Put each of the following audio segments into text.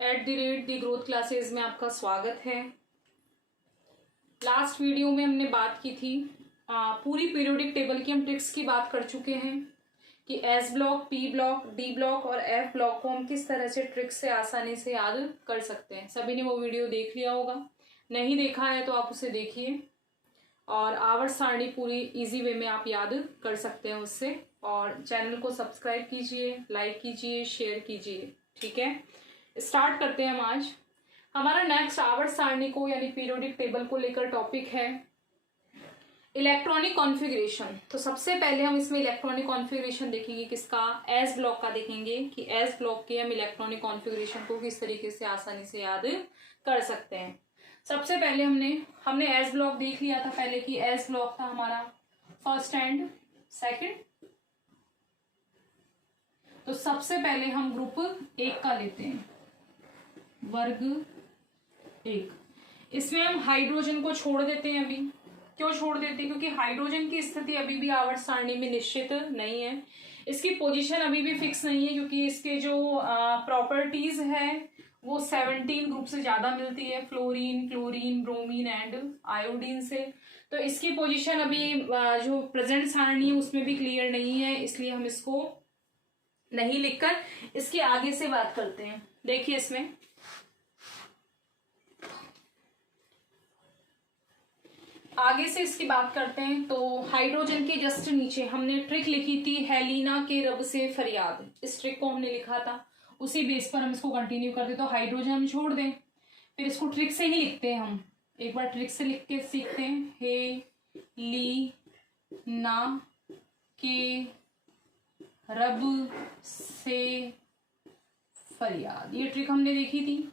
दी growth classes में आपका स्वागत है। लास्ट वीडियो में हमने बात की थी पूरी पीरियोडिक टेबल की हम ट्रिक्स की बात कर चुके हैं कि S block, P block, D block और एफ ब्लॉक को हम किस तरह से ट्रिक्स से आसानी से याद कर सकते हैं। सभी ने वो वीडियो देख लिया होगा, नहीं देखा है तो आप उसे देखिए और आवर्त सारणी पूरी इजी वे में आप याद कर सकते हैं उससे। और चैनल को सब्सक्राइब कीजिए, लाइक कीजिए, शेयर कीजिए। ठीक है, स्टार्ट करते हैं हम आज। हमारा नेक्स्ट आवर्त सारणी को यानी पीरियोडिक टेबल को लेकर टॉपिक है इलेक्ट्रॉनिक कॉन्फ़िगरेशन। तो सबसे पहले हम इसमें इलेक्ट्रॉनिक कॉन्फ़िगरेशन देखेंगे, किसका? एस ब्लॉक का देखेंगे कि एस ब्लॉक के हम इलेक्ट्रॉनिक कॉन्फ़िगरेशन को किस तरीके से आसानी से याद कर सकते हैं। सबसे पहले हमने एस ब्लॉक देख लिया था पहले कि एस ब्लॉक था हमारा फर्स्ट एंड सेकंड। तो सबसे पहले हम ग्रुप 1 का लेते हैं, वर्ग 1। इसमें हम हाइड्रोजन को छोड़ देते हैं। अभी क्यों छोड़ देते हैं? क्योंकि हाइड्रोजन की स्थिति अभी भी आवर्त सारणी में निश्चित नहीं है, इसकी पोजीशन अभी भी फिक्स नहीं है, क्योंकि इसके जो प्रॉपर्टीज है वो 17 ग्रुप से ज्यादा मिलती है, fluorine, chlorine, bromine and iodine से। तो इसकी पोजीशन अभी जो प्रेजेंट सारणी है उसमें भी क्लियर नहीं है, इसलिए हम इसको नहीं लिखकर इसके आगे से बात करते हैं। देखिए इसमें आगे से इसकी बात करते हैं। तो हाइड्रोजन के जस्ट नीचे हमने ट्रिक लिखी थी, हेलिना के रब से फरियाद। इस ट्रिक को हमने लिखा था, उसी बेस पर हम इसको कंटिन्यू करते। तो हाइड्रोजन हम छोड़ दें, फिर इसको ट्रिक से ही लिखते हैं। हम एक बार ट्रिक से लिख के सीखते हैं। हेलिना के रब से फरियाद, ये ट्रिक हमने देखी थी।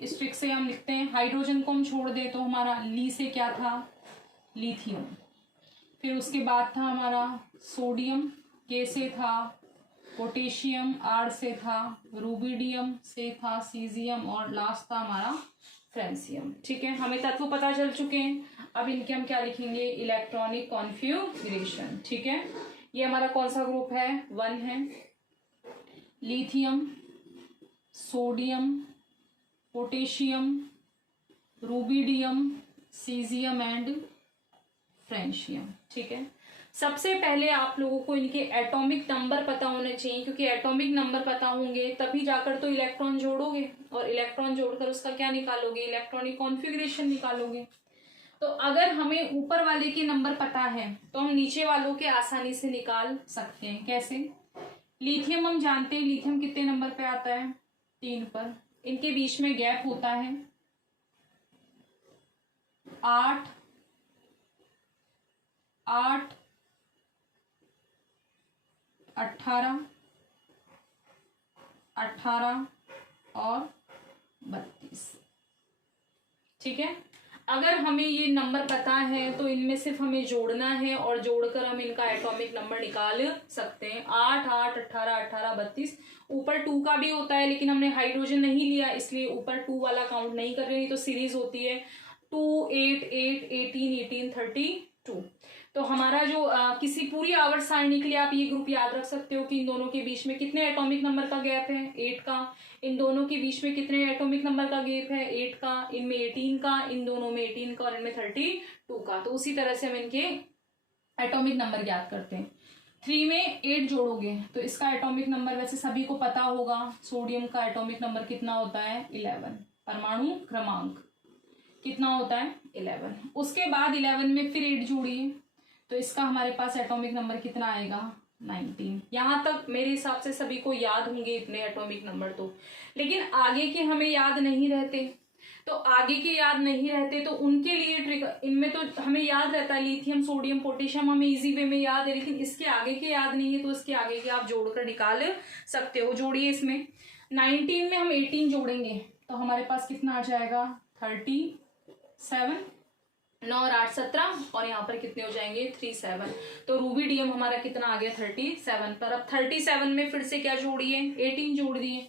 इस ट्रिक से हम लिखते हैं। हाइड्रोजन को हम छोड़ दें तो हमारा ली से क्या था? लिथियम। फिर उसके बाद था हमारा सोडियम, के से था पोटेशियम, आर से था रूबिडियम, से था सीजियम और लास्ट था हमारा फ्रेंसियम। ठीक है, हमें तत्व पता चल चुके हैं। अब इनके हम क्या लिखेंगे? Electronic configuration. ठीक है, ये हमारा कौन सा ग्रुप है? 1 है। Lithium, sodium, potassium, rubidium, caesium and francium. ठीक है, सबसे पहले आप लोगों को इनके एटॉमिक नंबर पता होने चाहिए, क्योंकि एटॉमिक नंबर पता होंगे तभी जाकर तो इलेक्ट्रॉन जोड़ोगे, और इलेक्ट्रॉन जोड़कर उसका क्या निकालोगे? इलेक्ट्रॉनिक कॉन्फ़िगरेशन निकालोगे। तो अगर हमें ऊपर वाले के नंबर पता है तो हम नीचे वालों के आसानी से निकाल सकते हैं। कैसे? लिथियम हम जानते हैं, लिथियम कितने नंबर पे आता है? 3 पर। इनके बीच में गैप होता है 8, 18, 18 और 32। ठीक है, अगर हमें ये नंबर पता है तो इनमें सिर्फ हमें जोड़ना है और जोड़कर हम इनका एटॉमिक नंबर निकाल सकते हैं। 8, 8, 18, 18, 32। ऊपर 2 का भी होता है, लेकिन हमने हाइड्रोजन नहीं लिया इसलिए ऊपर 2 वाला काउंट नहीं कर रहे। तो सीरीज होती है 2, 8, 8, 18, 18, 32। तो हमारा जो किसी पूरी आवर्त सारणी के लिए आप ये ग्रुप याद रख सकते हो कि इन दोनों के बीच में कितने एटॉमिक नंबर का गैप है? 8 का। इन दोनों के बीच में कितने एटॉमिक नंबर का गैप है? 8 का। इनमें 18 का, इन दोनों में 18 का और इनमें 32 का। तो उसी तरह से हम इनके एटॉमिक नंबर ज्ञात करते हैं। 3 में 8 जोड़ोगे तो इसका एटॉमिक नंबर वैसे सभी को पता होगा। सोडियम का एटॉमिक नंबर कितना होता है? 11। परमाणु क्रमांक कितना होता है? 11। उसके बाद 11 में फिर 8 जोड़िए तो इसका हमारे पास एटॉमिक नंबर कितना आएगा? 19। यहां तक मेरे हिसाब से सभी को याद होंगे इतने एटॉमिक नंबर। तो लेकिन आगे के हमें याद नहीं रहते, तो आगे के याद नहीं रहते तो उनके लिए ट्रिक, इनमें तो हमें याद रहता है लिथियम, सोडियम, पोटेशियम हमें इजी वे में याद है, लेकिन इसके आगे के याद नहीं है। तो इसके आगे के आप जोड़कर निकाल सकते हो। जोड़िए इसमें 19 में हम 18 जोड़ेंगे तो हमारे पास कितना आ जाएगा? 37। 9 और 8 17 और यहाँ पर कितने हो जाएंगे? 37। तो रूबिडियम हमारा कितना आ गया? 37 पर। अब 37 में फिर से क्या जोड़िए? 18 जोड़ दिए।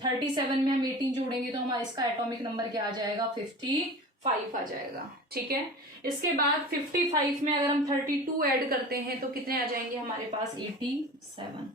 37 में हम 18 जोड़ेंगे तो हमारा इसका एटॉमिक नंबर क्या आ जाएगा? 55 आ जाएगा। ठीक है, इसके बाद 55 में अगर हम 32 ऐड करते हैं तो कितने आ जाएंगे हमारे पास? 87।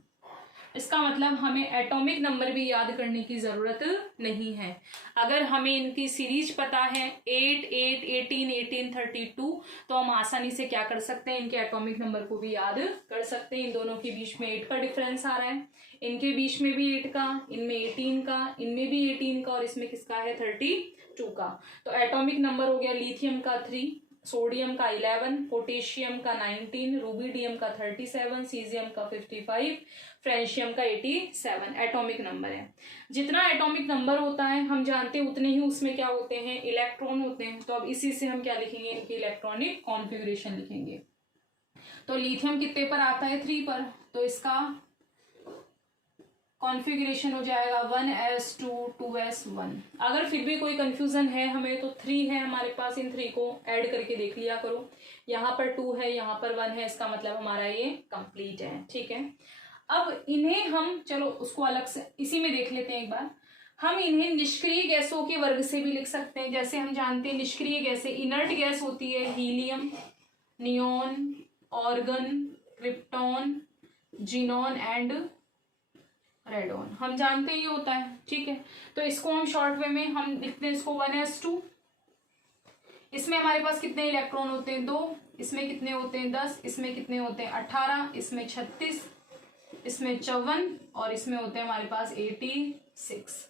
इसका मतलब हमें एटॉमिक नंबर भी याद करने की जरूरत नहीं है। अगर हमें इनकी सीरीज पता है 8, 8, 18, 18, 32, तो हम आसानी से क्या कर सकते हैं, इनके एटॉमिक नंबर को भी याद कर सकते हैं। इन दोनों के बीच में 8 का डिफरेंस आ रहा है, इनके बीच में भी 8 का, इनमें 18 का, इनमें भी 18 का, और इसमें किसका है 32 का। तो एटॉमिक नंबर हो गया लिथियम का 3, सोडियम का 11, पोटेशियम का 19, रूबिडियम का 37, सीजियम का 55, फ्रेंशियम का 87 एटॉमिक नंबर है। जितना एटॉमिक नंबर होता है हम जानते हैं उतने ही उसमें क्या होते हैं, इलेक्ट्रॉन होते हैं। तो अब इसी से हम क्या लिखेंगे, इनकी इलेक्ट्रॉनिक कॉन्फ़िगरेशन लिखेंगे। तो लिथियम कितने पर आता है 3 पर, तो इसका कॉन्फ़िगरेशन हो जाएगा 1s2 2s1। अगर फिर भी कोई कंफ्यूजन है हमें तो 3 है हमारे पास, इन 3 को ऐड करके देख लिया करो। यहाँ पर 2 है, यहाँ पर 1 है, इसका मतलब हमारा ये कंप्लीट है। ठीक है, अब इन्हें हम चलो उसको अलग से इसी में देख लेते हैं एक बार। हम इन्हें निष्क्रिय गैसों के वर्ग से भी लिख सकते हैं। जैसे हम जानते हैं निष्क्रिय गैसें, इनर्ट गैस होती है helium, neon, organ, krypton, xenon and radon, हम जानते ही होता है। ठीक है, तो इसको हम शॉर्ट वे में हम लिखते हैं इसको 1s2। इसमें हमारे पास कितने इलेक्ट्रॉन होते हैं 2, इसमें कितने होते हैं 10, इसमें कितने होते हैं 18, इसमें 36, इसमें 54 और इसमें होते हैं हमारे पास 86।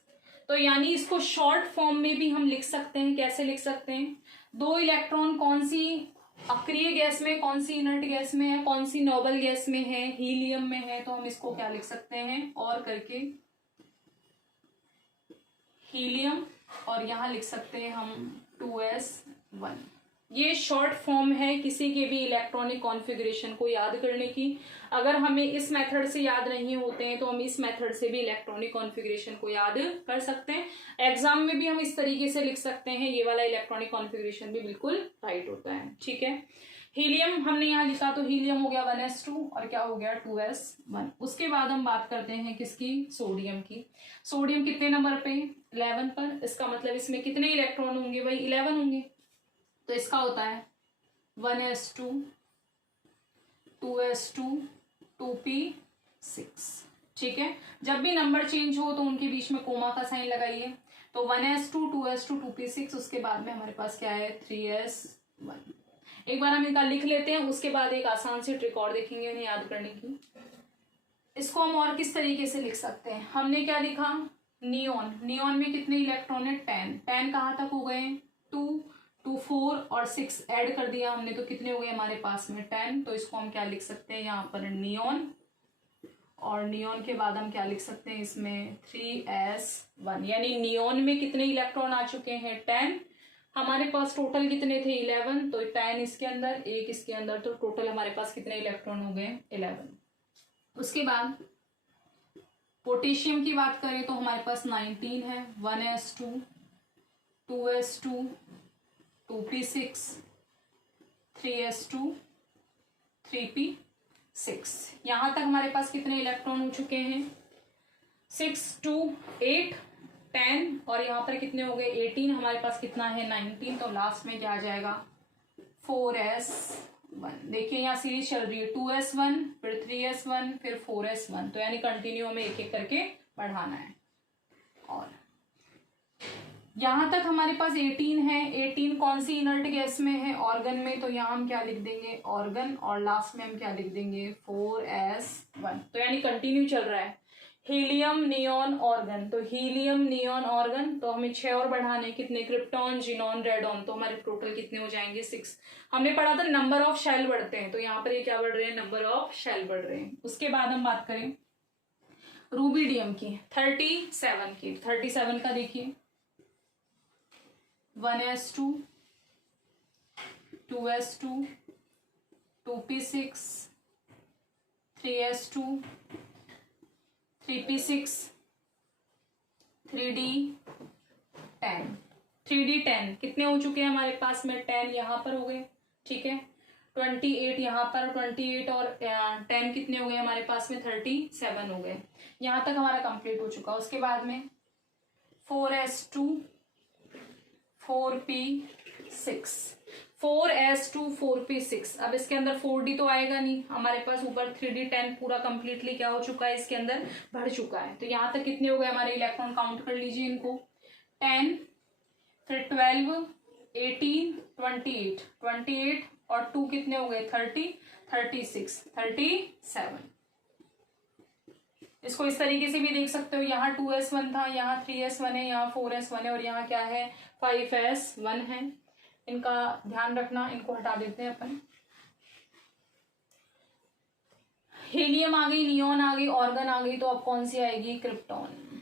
तो यानी इसको शॉर्ट फॉर्म में भी हम लिख सकते हैं। कैसे लिख सकते हैं, 2 इलेक्ट्रॉन कौन सी अक्रिय गैस में, कौन सी इनर्ट गैस में है, कौन सी नोबल गैस में है, हीलियम में है, तो हम इसको क्या लिख सकते हैं और करके हीलियम, और यहां लिख सकते हैं हम 2s1। ये शॉर्ट फॉर्म है किसी के भी इलेक्ट्रॉनिक कॉन्फ़िगरेशन को याद करने की। अगर हमें इस मेथड से याद नहीं होते हैं तो हम इस मेथड से भी इलेक्ट्रॉनिक कॉन्फ़िगरेशन को याद कर सकते हैं। एग्जाम में भी हम इस तरीके से लिख सकते हैं, ये वाला इलेक्ट्रॉनिक कॉन्फ़िगरेशन भी बिल्कुल राइट होता है। ठीक है, हीलियम हमने यहाँ लिखा तो हीलियम हो गया 1s2 और क्या हो गया 2s1। उसके बाद हम बात करते हैं किसकी, सोडियम की। सोडियम कितने नंबर पे, 11 पर। इसका मतलब इसमें कितने इलेक्ट्रॉन होंगे भाई, 11 होंगे। तो इसका होता है 1s2 2s2 2p6। ठीक है, जब भी नंबर चेंज हो तो उनके बीच में कोमा का साइन लगाइए। तो 1s2 2s2 2p6, उसके बाद में हमारे पास क्या है 3s1। एक बार हम इनका लिख लेते हैं, उसके बाद एक आसान सी ट्रिक और देखेंगे उन्हें याद करने की। इसको हम और किस तरीके से लिख सकते हैं, हमने क्या लिखा, नियोन। नियोन में कितने इलेक्ट्रॉन है 10। 10 कहाँ तक हो गए 2, 2 4 और 6 ऐड कर दिया हमने तो कितने हो गए हमारे पास में 10। तो इसको हम क्या लिख सकते हैं यहाँ पर नियोन, और नियोन के बाद हम क्या लिख सकते हैं इसमें 3s1। यानी नियोन में कितने इलेक्ट्रॉन आ चुके हैं 10, हमारे पास टोटल कितने थे 11, तो 10 इसके अंदर, 1 इसके अंदर, तो टोटल हमारे पास कितने इलेक्ट्रॉन हो गए 11। उसके बाद पोटेशियम की बात करें तो हमारे पास 19 है, 1s2 2s2 2p6 3s2 3p6। यहां तक हमारे पास कितने इलेक्ट्रॉन हो चुके हैं 6 2 8 10 और यहाँ पर कितने हो गए 18, हमारे पास कितना है 19। तो लास्ट में क्या आ जाएगा 4s1। देखिए यहाँ सीरीज चल रही है 2s1 फिर 3s1 फिर 4s1, तो यानी कंटिन्यू हमें एक एक करके बढ़ाना है। और यहाँ तक हमारे पास 18 है। 18 कौन सी इनर्ट गैस में है, ऑर्गन में, तो यहाँ हम क्या लिख देंगे ऑर्गन, और लास्ट में हम क्या लिख देंगे 4s1। तो यानी कंटिन्यू चल रहा है हीलियम नियोन ऑर्गन, तो हीलियम नियोन ऑर्गन, तो हमें 6 और बढ़ाने कितने क्रिप्टॉन जिनॉन रेडॉन, तो हमारे टोटल कितने हो जाएंगे 6। हमने पढ़ा था नंबर ऑफ शेल बढ़ते हैं, तो यहाँ पर ये क्या बढ़ रहे हैं नंबर ऑफ शेल बढ़ रहे हैं। उसके बाद हम बात करें रूबिडियम की 37 की। 37 का देखिए 1s2 2s2 2p6 3s2 3p6 3d10 3d10 कितने हो चुके हैं हमारे पास में 10 यहाँ पर हो गए। ठीक है, 28 यहाँ पर 28 और 10 कितने हो गए हमारे पास में 37 हो गए। यहाँ तक हमारा कंप्लीट हो चुका। उसके बाद में 4s2 4p6 4s2 4p6। अब इसके अंदर 4d तो आएगा नहीं हमारे पास, ऊपर 3d10 पूरा कंप्लीटली क्या हो चुका है, इसके अंदर भर चुका है। तो यहाँ तक कितने हो गए हमारे इलेक्ट्रॉन, काउंट कर लीजिए इनको, 10, फिर 12, 18, 28, 28 और 2 कितने हो गए, 30, 36, 37। इसको इस तरीके से भी देख सकते हो, यहाँ 2s1 था, यहाँ 3s1 है, यहाँ 4s1 है और यहाँ क्या है, 5s1 है। इनका ध्यान रखना, इनको हटा देते हैं अपन। हीलियम आ गई, नियोन आ गई, ऑर्गन आ गई, तो अब कौन सी आएगी, क्रिप्टॉन।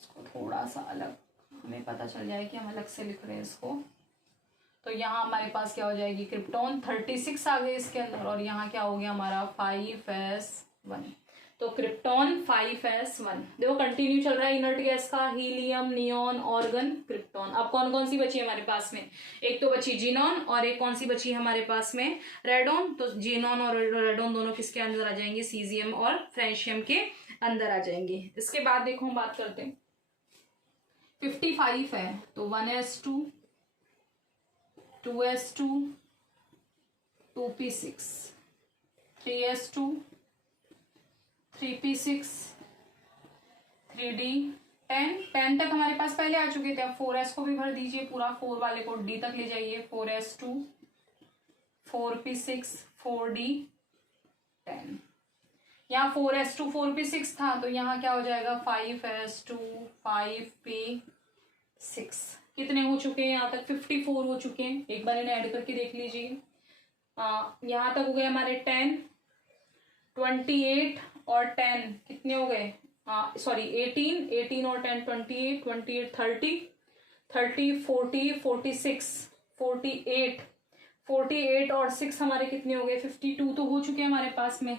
इसको थोड़ा सा अलग हमें पता चल जाए कि हम अलग से लिख रहे हैं इसको। तो यहाँ हमारे पास क्या हो जाएगी, क्रिप्टॉन 36 आ गए इसके अंदर, और यहाँ क्या हो गया हमारा 5s1। तो क्रिप्टॉन 5s1। देखो कंटिन्यू चल रहा है इनर्ट गैस का, हीलियम, नियोन, ऑर्गन, क्रिप्टॉन। अब कौन कौन सी बची है हमारे पास में, एक तो बची जीनॉन और एक कौन सी बची है हमारे पास में, रेडॉन। तो जीनॉन और रेडॉन दोनों किसके अंदर आ जाएंगे, सीजियम और फ्रेंशियम के अंदर आ जाएंगे। इसके बाद देखो हम बात करते हैं, 55 है तो 1s2, 2s2, 2p6, 3s2, 3p6, 3d10। 10 तक हमारे पास पहले आ चुके थे, अब 4s को भी भर दीजिए पूरा, 4 वाले को d तक ले जाइए, 4s2, 4p6, 4d10। यहाँ 4s2 4p6 था तो यहाँ क्या हो जाएगा, 5s2 5p6। कितने हो चुके हैं यहाँ तक, 54 हो चुके हैं। एक बार इन्हें ऐड करके देख लीजिए। यहाँ तक हो गए हमारे 10, 28 और 10 कितने हो गए, सॉरी 18, 18 और 10 28, 28 30, 30 40 46, 48, 48 और 6 हमारे कितने हो गए, 52 तो हो चुके हैं हमारे पास में।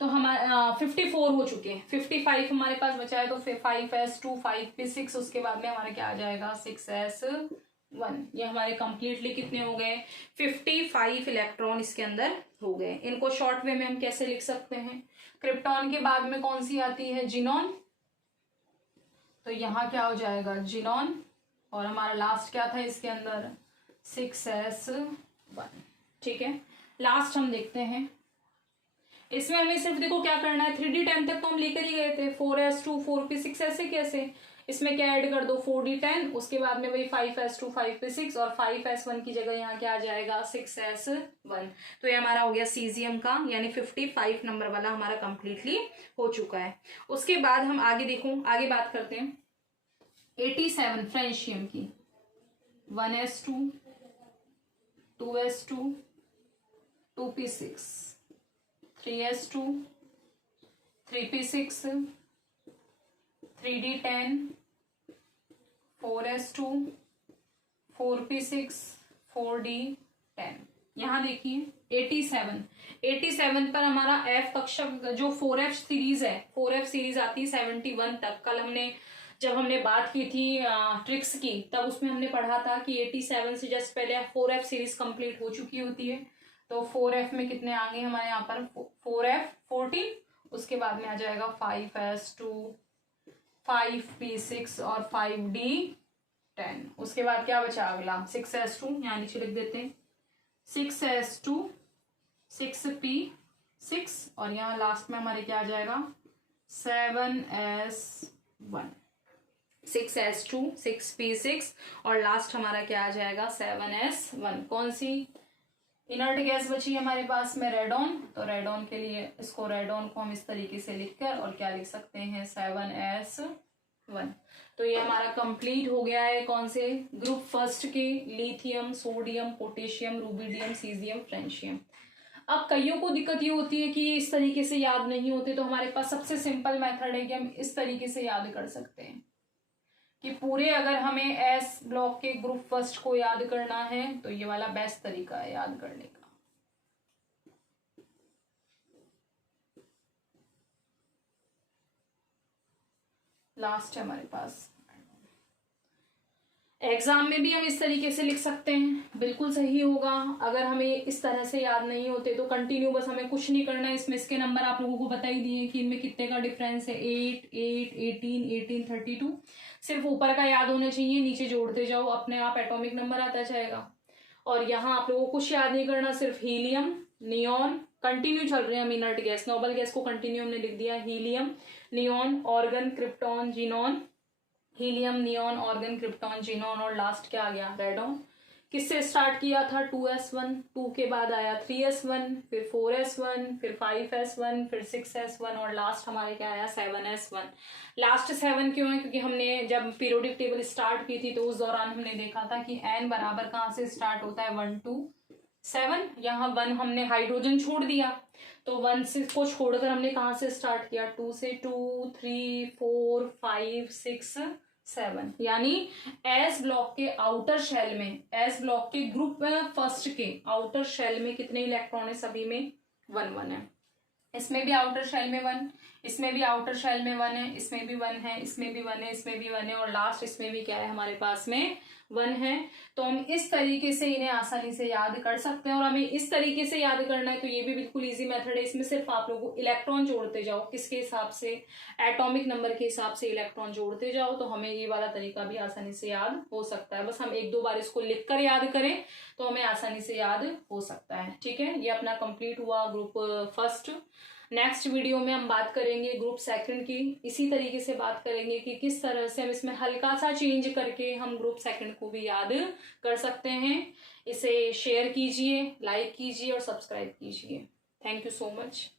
तो हमारे 54 हो चुके हैं, 55 हमारे पास बचा है, तो 5s2 5p6, उसके बाद में हमारा क्या आ जाएगा, 6s1। ये हमारे कंप्लीटली कितने हो गए, 55 इलेक्ट्रॉन इसके अंदर हो गए। इनको शॉर्ट वे में हम कैसे लिख सकते हैं, क्रिप्टॉन के बाद में कौन सी आती है, जिनॉन। तो यहाँ क्या हो जाएगा, जिनॉन, और हमारा लास्ट क्या था इसके अंदर, 6s1। ठीक है, लास्ट हम देखते हैं। इसमें हमें सिर्फ देखो क्या करना है, 3d10 तक तो हम लेकर ही गए थे, 4s2 4p6, ऐसे कैसे, इसमें क्या ऐड कर दो, 4d10, उसके बाद में वही 5s2 5p6 और 5s1 की जगह यहाँ क्या आ जाएगा, 6s1। तो ये हमारा हो गया सीजियम का, यानी 55 नंबर वाला हमारा कंप्लीटली हो चुका है। उसके बाद हम आगे देखो, आगे बात करते हैं 87 फ्रेंशियम की, 1s2 2s2 2p6, 3s2 3p6, 3d10, 4s2 4p6, 4d10। यहाँ देखिए 87 पर हमारा F कक्षक जो 4F सीरीज है, 4F सीरीज आती है 71 तक। कल जब हमने बात की थी ट्रिक्स की, तब उसमें हमने पढ़ा था कि 87 से जस्ट पहले 4F सीरीज कंप्लीट हो चुकी होती है। तो 4F में कितने आ गए हमारे यहाँ पर, 4F 14, उसके बाद में आ जाएगा 5s2 5p6 और 5d10। उसके बाद क्या बचा अगला, 6s2, यहाँ नीचे लिख देते हैं, 6s2 6p6 और यहाँ लास्ट में हमारे क्या आ जाएगा, 7s1। 6s2 6p6 और लास्ट हमारा क्या आ जाएगा, 7s1। कौन सी इनर्ट गैस बची है हमारे पास में, रेडॉन। तो रेडॉन के लिए इसको, रेडॉन को हम इस तरीके से लिखकर और क्या लिख सकते हैं, 7s1। तो ये हमारा कंप्लीट हो गया है कौन से, ग्रुप फर्स्ट के, lithium, sodium, potassium, rubidium, caesium, francium. अब कईयों को दिक्कत ये होती है कि इस तरीके से याद नहीं होते, तो हमारे पास सबसे सिंपल मेथड है कि हम इस तरीके से याद कर सकते हैं कि पूरे अगर हमें एस ब्लॉक के ग्रुप फर्स्ट को याद करना है तो ये वाला बेस्ट तरीका है याद करने का। लास्ट है हमारे पास, एग्जाम में भी हम इस तरीके से लिख सकते हैं, बिल्कुल सही होगा। अगर हमें इस तरह से याद नहीं होते तो कंटिन्यू बस हमें कुछ नहीं करना है। इसमें इसके नंबर आप लोगों को बता ही दिए कि इनमें कितने का डिफरेंस है, 8 8 18 18 32। सिर्फ ऊपर का याद होना चाहिए, नीचे जोड़ते जाओ, अपने आप एटॉमिक नंबर आता जाएगा। और यहाँ आप लोगों को कुछ याद नहीं करना, सिर्फ हीलियम, नियॉन, कंटिन्यू चल रहे हैं हम इनर्ट गैस, नोबल गैस को कंटिन्यू हमने लिख दिया, helium, neon, organ, krypton, xenon, helium, neon, organ, krypton, xenon, और लास्ट क्या आ गया, रेडॉन। किससे स्टार्ट किया था, 2s1, 2 के बाद आया 3s1, फिर 4s1, फिर 5s1, फिर 6s1, और लास्ट हमारे क्या आया, 7s1। लास्ट 7 क्यों है, क्योंकि हमने जब पीरियोडिक टेबल स्टार्ट की थी तो उस दौरान हमने देखा था कि n बराबर कहाँ से स्टार्ट होता है, 1 to 7। यहाँ 1 हमने हाइड्रोजन छोड़ दिया, तो 1 से को छोड़कर हमने कहाँ से स्टार्ट किया, 2 से, 2, 3, 4, 5, 6, 7, यानी एस ब्लॉक के आउटर शेल में, एस ब्लॉक के ग्रुप फर्स्ट के आउटर शेल में कितने इलेक्ट्रॉन है, सभी में 1 1 है। इसमें भी आउटर शेल में 1, इसमें भी आउटर शेल में 1 है, इसमें भी 1 है, इसमें भी 1 है, इसमें भी 1 है, और लास्ट इसमें भी क्या है हमारे पास में 1 है। तो हम इस तरीके से इन्हें आसानी से याद कर सकते हैं, और हमें इस तरीके से याद करना है तो ये भी बिल्कुल इजी मेथड है। इसमें सिर्फ आप लोगों को इलेक्ट्रॉन जोड़ते जाओ, किसके हिसाब से, एटॉमिक नंबर के हिसाब से इलेक्ट्रॉन जोड़ते जाओ, तो हमें ये वाला तरीका भी आसानी से याद हो सकता है। बस हम 1-2 बार इसको लिख कर याद करें तो हमें आसानी से याद हो सकता है। ठीक है, ये अपना कंप्लीट हुआ ग्रुप फर्स्ट। नेक्स्ट वीडियो में हम बात करेंगे ग्रुप सेकंड की, इसी तरीके से बात करेंगे कि किस तरह से हम इसमें हल्का सा चेंज करके हम ग्रुप सेकंड को भी याद कर सकते हैं। इसे शेयर कीजिए, लाइक कीजिए और सब्सक्राइब कीजिए। Thank you so much.